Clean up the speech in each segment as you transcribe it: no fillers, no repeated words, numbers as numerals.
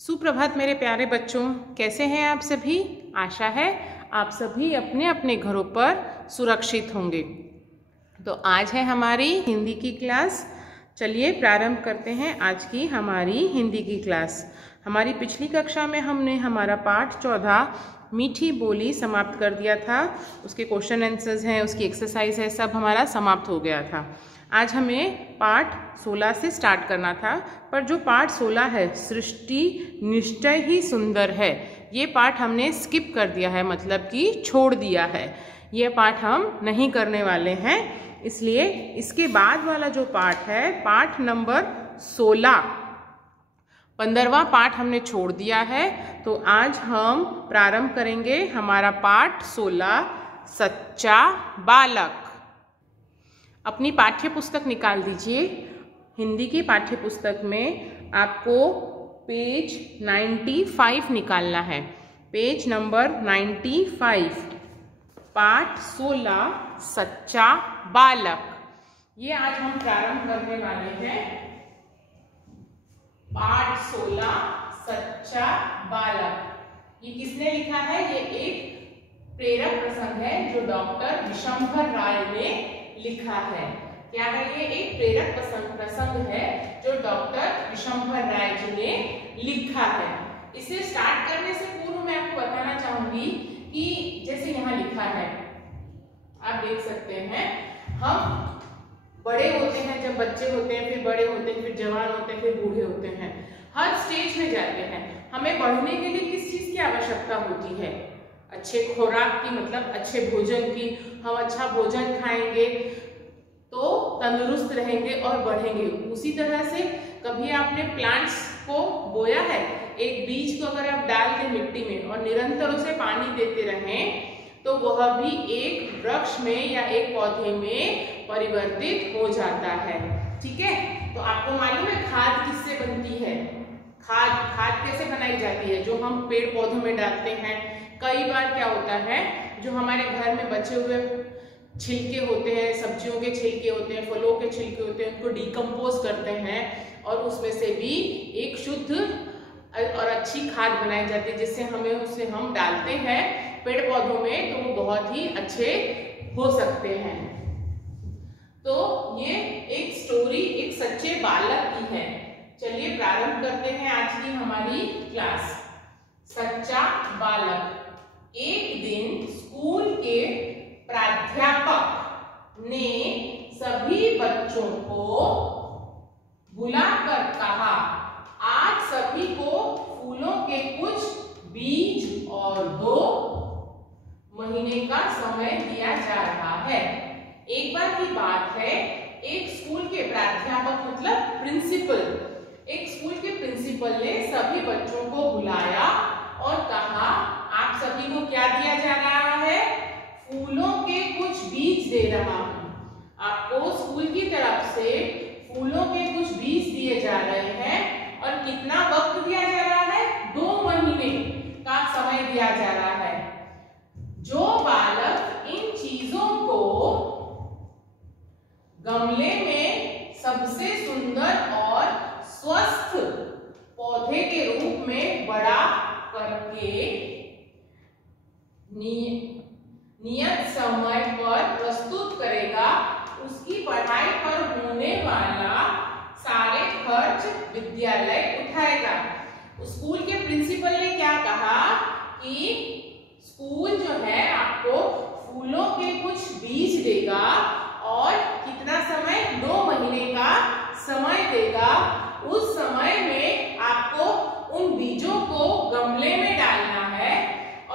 सुप्रभात मेरे प्यारे बच्चों, कैसे हैं आप सभी। आशा है आप सभी अपने अपने घरों पर सुरक्षित होंगे। तो आज है हमारी हिंदी की क्लास। चलिए प्रारंभ करते हैं आज की हमारी हिंदी की क्लास। हमारी पिछली कक्षा में हमने हमारा पाठ 14 मीठी बोली समाप्त कर दिया था। उसके क्वेश्चन आंसर्स हैं, उसकी एक्सरसाइज है, सब हमारा समाप्त हो गया था। आज हमें पाठ 16 से स्टार्ट करना था, पर जो पाठ 16 है, सृष्टि निश्चय ही सुंदर है, ये पाठ हमने स्किप कर दिया है, मतलब कि छोड़ दिया है। ये पाठ हम नहीं करने वाले हैं, इसलिए इसके बाद वाला जो पाठ है, पाठ नंबर 16, 15वां पाठ हमने छोड़ दिया है। तो आज हम प्रारंभ करेंगे हमारा पाठ 16, सच्चा बालक। अपनी पाठ्य पुस्तक निकाल दीजिए। हिंदी की पाठ्य पुस्तक में आपको पेज 95 निकालना है। पेज नंबर 95, पाठ 16, सच्चा बालक। ये आज हम प्रारंभ करने वाले हैं। पाठ 16, सच्चा बालक। ये किसने लिखा है? ये एक प्रेरक प्रसंग है जो डॉक्टर विशंभर राय ने लिखा है। क्या है ये? एक प्रेरक प्रसंग है जो डॉक्टर विशंभर राय जी ने लिखा है। इसे स्टार्ट करने से पूर्व मैं आपको बताना चाहूंगी कि जैसे यहाँ लिखा है, आप देख सकते हैं, हम बड़े होते हैं, जब बच्चे होते हैं, फिर बड़े होते हैं, फिर जवान होते हैं, फिर बूढ़े होते हैं, हर स्टेज में जाते हैं। हमें बढ़ने के लिए किस चीज की आवश्यकता होती है? अच्छे खुराक की, मतलब अच्छे भोजन की। हम अच्छा भोजन खाएंगे तो तंदुरुस्त रहेंगे और बढ़ेंगे। उसी तरह से कभी आपने प्लांट्स को बोया है? एक बीज को अगर आप डाल दें मिट्टी में और निरंतर उसे पानी देते रहें, तो वह भी एक वृक्ष में या एक पौधे में परिवर्तित हो जाता है। ठीक है, तो आपको मालूम है खाद किससे बनती है? खाद कैसे बनाई जाती है? जो हम पेड़ पौधों में डालते हैं। कई बार क्या होता है, जो हमारे घर में बचे हुए छिलके होते हैं, सब्जियों के छिलके होते हैं, फलों के छिलके होते हैं, उनको डिकम्पोज करते हैं और उसमें से भी एक शुद्ध और अच्छी खाद बनाई जाती है, जिससे उसे हम डालते हैं पेड़ पौधों में, तो वो बहुत ही अच्छे हो सकते हैं। तो ये एक स्टोरी एक सच्चे बालक की है। चलिए प्रारंभ करते हैं आज की हमारी क्लास। सच्चा बालक। एक दिन स्कूल के प्राध्यापक ने सभी बच्चों को बुलाकर कहा, आज सभी को फूलों के कुछ बीज और 2 महीने का समय दिया जा रहा है। एक बार की बात है, एक स्कूल के प्राध्यापक मतलब प्रिंसिपल, एक स्कूल के प्रिंसिपल ने सभी बच्चों को बुलाया और कहा, आप सभी को क्या दिया जा रहा है? फूलों के कुछ बीज दे रहा हूं। आपको स्कूल की तरफ से फूलों के कुछ बीज दिए जा रहे हैं और कितना वक्त दिया जा रहा है? 2 महीने का समय दिया जा रहा है। जो बालक इन चीजों को गमले में सबसे सुंदर और स्वस्थ पौधे के रूप में बड़ा करके नियत समय पर प्रस्तुत करेगा, उसकी पढ़ाई पर होने वाला सारे खर्च विद्यालय उठाएगा। स्कूल के प्रिंसिपल ने क्या कहा कि स्कूल जो है आपको फूलों के कुछ बीज देगा और कितना समय? 2 महीने का समय देगा। उस समय में आपको उन बीजों को गमले में डालना है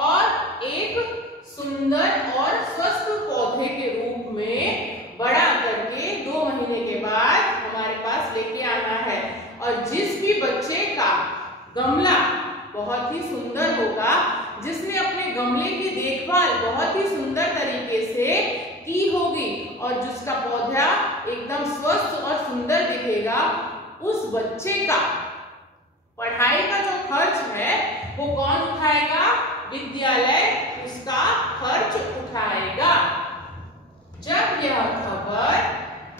और एक सुंदर और स्वस्थ पौधे के रूप में बड़ा करके 2 महीने के बाद हमारे पास लेके आना है। और जिस भी बच्चे का गमला बहुत ही सुंदर होगा, जिसने अपने गमले की देखभाल बहुत ही सुंदर तरीके से की होगी और जिसका पौधा एकदम स्वस्थ और सुंदर दिखेगा, उस बच्चे का पढ़ाई का जो खर्च है वो कौन उठाएगा? विद्यालय उसका खर्च उठाएगा। जब यह खबर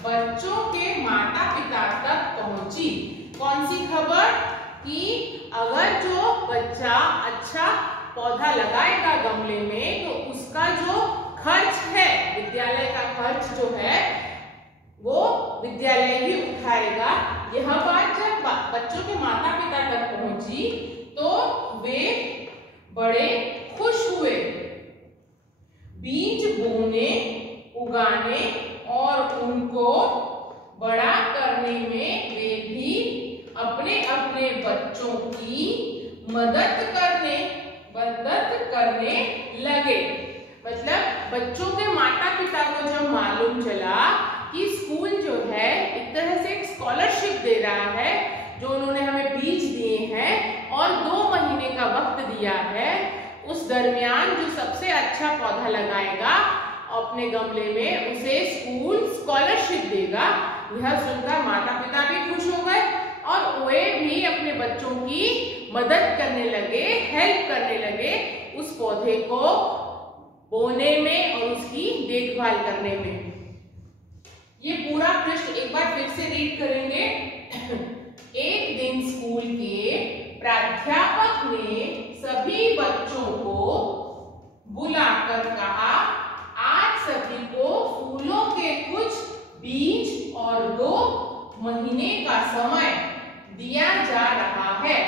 बच्चों के माता पिता तक पहुंची, कौन सी खबर? कि अगर जो बच्चा अच्छा पौधा लगाएगा गमले में तो उसका जो खर्च है, विद्यालय का खर्च जो है वो विद्यालय ही उठाएगा। यह बात जब बच्चों के माता पिता तक पहुंची तो वे बड़े खुश हुए। बीज बोने, उगाने और उनको बड़ा करने में वे भी अपने अपने बच्चों की मदद करने लगे। मतलब बच्चों के माता पिता को जब मालूम चला कि स्कूल जो है एक तरह से एक स्कॉलरशिप दे रहा है, जो उन्होंने हमें बीज दिए हैं और 2 महीने का वक्त दिया है, उस दरमियान जो सबसे अच्छा पौधा लगाएगा अपने गमले में उसे स्कूल स्कॉलरशिप देगा। यह सुनकर माता पिता भी खुश हो गए और वे भी अपने बच्चों की मदद करने लगे, हेल्प करने लगे उस पौधे को बोने में और उसकी देखभाल करने में। ये पूरा पृष्ठ एक बार फिर से रीड करेंगे। एक दिन स्कूल के प्राध्यापक ने सभी बच्चों को बुलाकर कहा, आज सभी को फूलों के कुछ बीज और 2 महीने का समय दिया जा रहा है।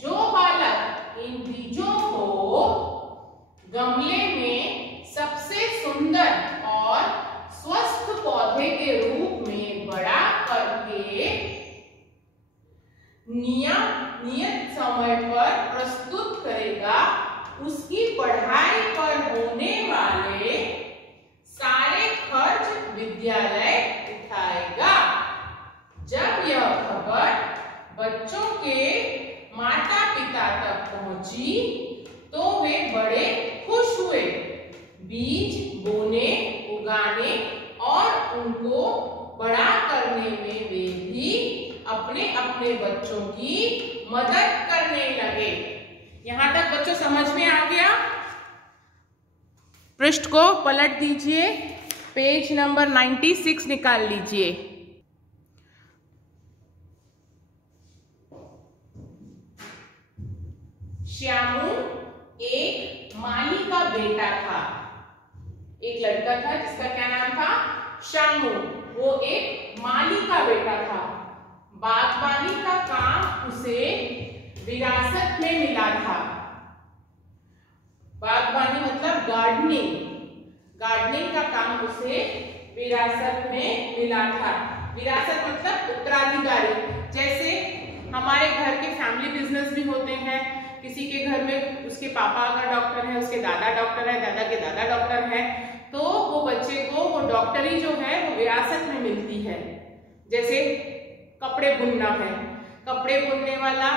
जो बालक इन बीजों को गमले में सबसे सुंदर और स्वस्थ पौधे के रूप में बड़ा करके नियत समय पर प्रस्तुत करेगा, उसकी पढ़ाई पर होने वाले सारे खर्च विद्यालय उठाएगा। जब यह खबर बच्चों के माता पिता तक पहुंची तो वे बड़े खुश हुए। बीज बोने, उगाने और उनको बड़ा करने में वे भी अपने अपने बच्चों की मदद करने लगे। यहां तक बच्चों समझ में आ गया? पृष्ठ को पलट दीजिए, पेज नंबर 96 निकाल लीजिए। श्यामू एक माली का बेटा था। एक लड़का था जिसका क्या नाम था? श्यामू। वो एक माली का बेटा था। बागवानी का काम उसे विरासत में मिला था। बागवानी मतलब गार्डनिंग। गार्डनिंग का काम उसे विरासत में मिला था। विरासत मतलब उत्तराधिकारी। जैसे हमारे घर के फैमिली बिजनेस भी होते हैं। किसी के घर में उसके पापा अगर डॉक्टर है, उसके दादा डॉक्टर है, दादा के दादा डॉक्टर है, तो वो बच्चे को वो डॉक्टरी जो है वो विरासत में मिलती है। जैसे कपड़े बुनना है, कपड़े बुनने वाला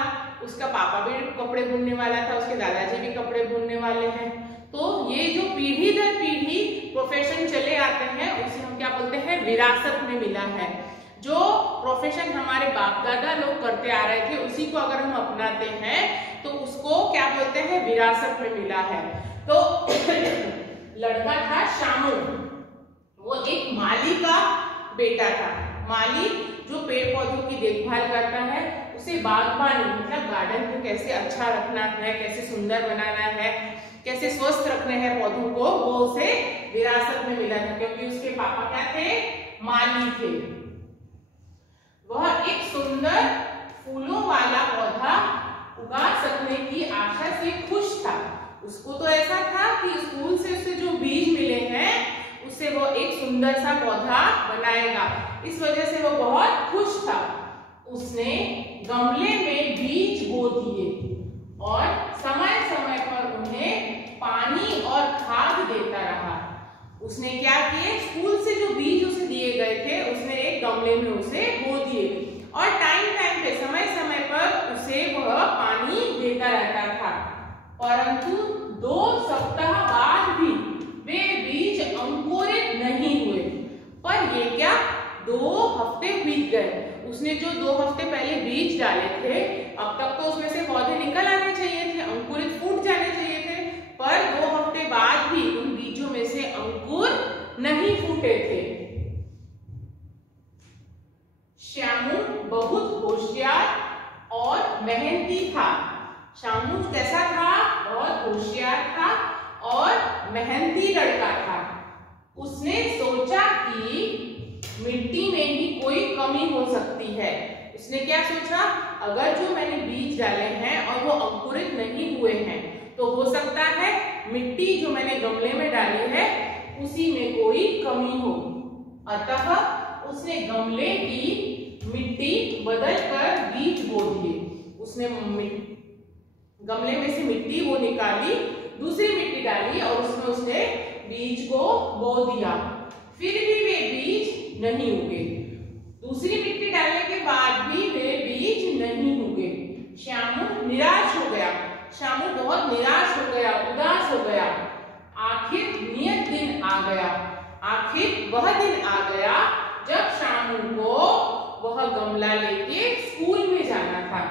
उसका पापा भी कपड़े बुनने वाला था, उसके दादाजी भी कपड़े बुनने वाले हैं। तो ये जो पीढ़ी दर पीढ़ी प्रोफेशन चले आते हैं उसे हम क्या बोलते हैं? विरासत में मिला है। जो प्रोफेशन हमारे बाप दादा लोग करते आ रहे थे उसी को अगर हम अपनाते हैं तो उसको क्या बोलते हैं? विरासत में मिला है। तो लड़का था श्यामू, वो एक माली का बेटा था। माली जो पेड़ पौधों की देखभाल करता है, उसे बागवानी मतलब गार्डन को कैसे अच्छा रखना है, कैसे सुंदर बनाना है, कैसे स्वस्थ रखने हैं पौधों को, वो उसे विरासत में मिला था। क्योंकि उसके पापा क्या थे? माली थे। वह एक सुंदर फूलों वाला पौधा उगा सकने की आशा से खुश था। उसको तो ऐसा था कि स्कूल से उसे जो बीज मिले हैं उससे वो एक सुंदर सा पौधा बनाएगा। इस वजह से वो बहुत खुश था। उसने गमले में बीज बो दिए और समय समय पर उन्हें पानी और खाद देता रहा। उसने क्या किए? स्कूल से जो बीज उसे दिए गए थे उसने एक गमले में उसे बो दिए और टाइम टाइम पे समय समय पर उसे वह पानी देता रहता था। परंतु 2 सप्ताह बाद भी वे बीज अंकुरित नहीं हुए। पर ये क्या, 2 हफ्ते बीत गए। उसने जो 2 हफ्ते पहले बीज डाले थे, अब तक तो उसमें से पौधे निकल आने चाहिए थे, अंकुरित फूट जाने चाहिए थे, पर 2 हफ्ते बाद भी उन बीजों में से अंकुर नहीं फूटे थे। श्यामू बहुत होशियार और मेहनती था। शामू कैसा था? बहुत होशियार था और मेहनती लड़का था। उसने सोचा कि मिट्टी में ही कोई कमी हो सकती है। उसने क्या सोचा? अगर जो मैंने बीज डाले हैं और वो अंकुरित नहीं हुए हैं तो हो सकता है मिट्टी जो मैंने गमले में डाली है उसी में कोई कमी हो। अतः उसने गमले की मिट्टी बदलकर बीज बो दिए। उसने गमले में से मिट्टी वो निकाली, दूसरी मिट्टी डाली और उसमें उसने बीज को बो दिया। फिर भी वे बीज नहीं उगे। दूसरी मिट्टी डालने के बाद भी वे बीज नहीं उगे। शामू निराश हो गया। शामू बहुत निराश हो गया, उदास हो गया। आखिर नियत दिन आ गया। आखिर वह दिन आ गया जब शामू को वह गमला लेके स्कूल में जाना था।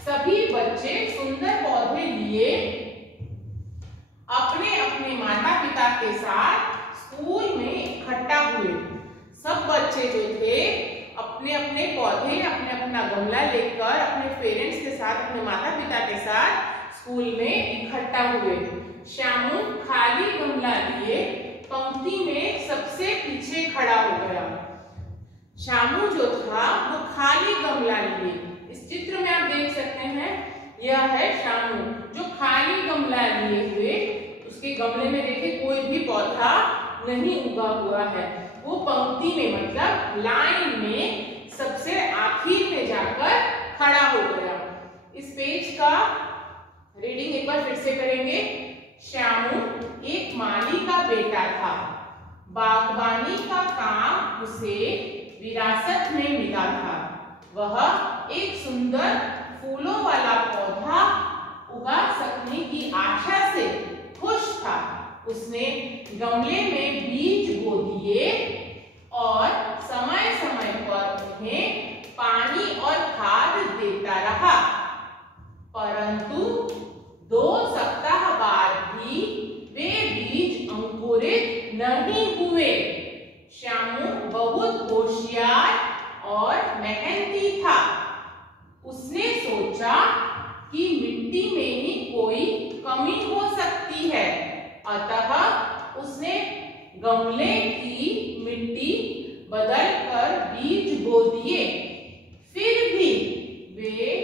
सभी बच्चे सुंदर पौधे लिए अपने अपने माता पिता के साथ स्कूल में इकट्ठा हुए। सब बच्चे जो थे अपने अपने पौधे, अपने अपना गमला लेकर अपने पेरेंट्स के साथ, अपने माता पिता के साथ स्कूल में इकट्ठा हुए। शामू खाली गमला लिए पंक्ति में सबसे पीछे खड़ा हो गया। शामू जो था वो खाली गमला लिए, इस चित्र में आप देख सकते हैं, यह है शामू जो खाली गमला लिए हुए, उसके गमले में देखिए कोई भी पौधा नहीं उगा हुआ है। वो पंक्ति में मतलब लाइन में सबसे आखिर में जाकर खड़ा हो गया। इस पेज का रीडिंग एक बार फिर से करेंगे। शामू एक माली का बेटा था। बागवानी का काम उसे विरासत में मिला था। वह एक सुंदर फूलों वाला पौधा उगा सकने की आशा से खुश था। उसने गमले में बीज बो दिए और समय समय पर उन्हें पानी और खाद देता रहा। परंतु 2 सप्ताह बाद भी वे बीज अंकुरित नहीं हुए। शामू बहुत होशियार और मेहनती था। उसने सोचा कि मिट्टी में ही कोई कमी हो सकती है। अतः उसने गमले की मिट्टी बदलकर बीज बो दिए। फिर भी वे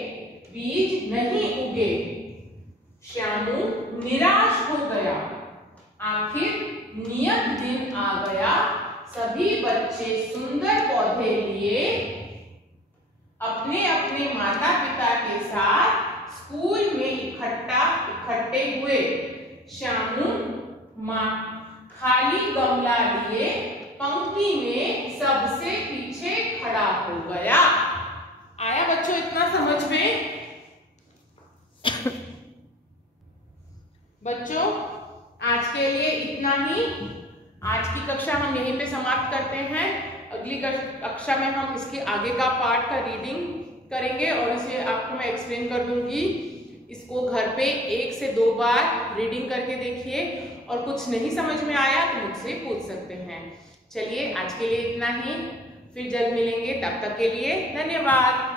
बीज नहीं उगे। शामू निराश हो गया। आखिर नियत दिन आ गया। सभी बच्चे सुंदर पौधे लिए अपने अपने माता पिता के साथ स्कूल में इकट्ठे हुए। शामू खाली गमला लिए पंक्ति में सबसे पीछे खड़ा हो गया। आया बच्चों इतना समझ में? बच्चों आज के लिए इतना ही। आज की कक्षा हम यहीं पे समाप्त करते हैं। अगली कक्षा में हम इसके आगे का पार्ट का रीडिंग करेंगे और इसे आपको मैं एक्सप्लेन कर दूंगी। इसको घर पे 1 से 2 बार रीडिंग करके देखिए और कुछ नहीं समझ में आया तो मुझसे पूछ सकते हैं। चलिए आज के लिए इतना ही, फिर जल्द मिलेंगे। तब तक के लिए धन्यवाद।